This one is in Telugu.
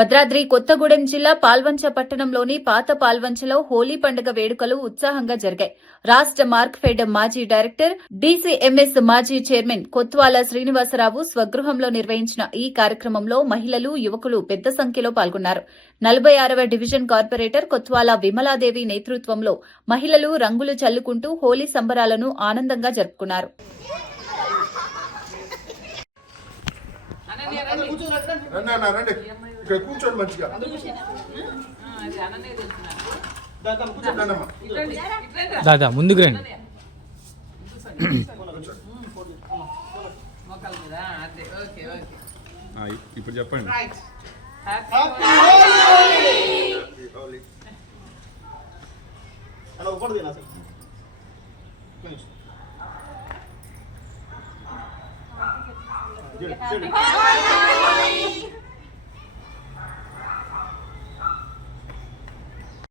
భద్రాద్రి కొత్తగూడెం జిల్లా పాల్వంచ పట్టణంలోని పాత పాల్వంచలో హోలీ పండుగ వేడుకలు ఉత్సాహంగా జరిగాయి. రాష్ట్ర మార్క్ఫెడ్ మాజీ డైరెక్టర్, డీసీఎంఎస్ మాజీ చైర్మన్ కొత్వాల శ్రీనివాసరావు స్వగృహంలో నిర్వహించిన ఈ కార్యక్రమంలో మహిళలు, యువకులు పెద్ద సంఖ్యలో పాల్గొన్నారు. 46వ డివిజన్ కార్పొరేటర్ కొత్వాల విమలాదేవి నేతృత్వంలో మహిళలు రంగులు చల్లుకుంటూ హోలీ సంబరాలను ఆనందంగా జరుపుకున్నారు. కూర్చోండి మంచిగా దాదా ముందుకు రండి. ఇప్పుడు చెప్పండి. అలా ఒకటి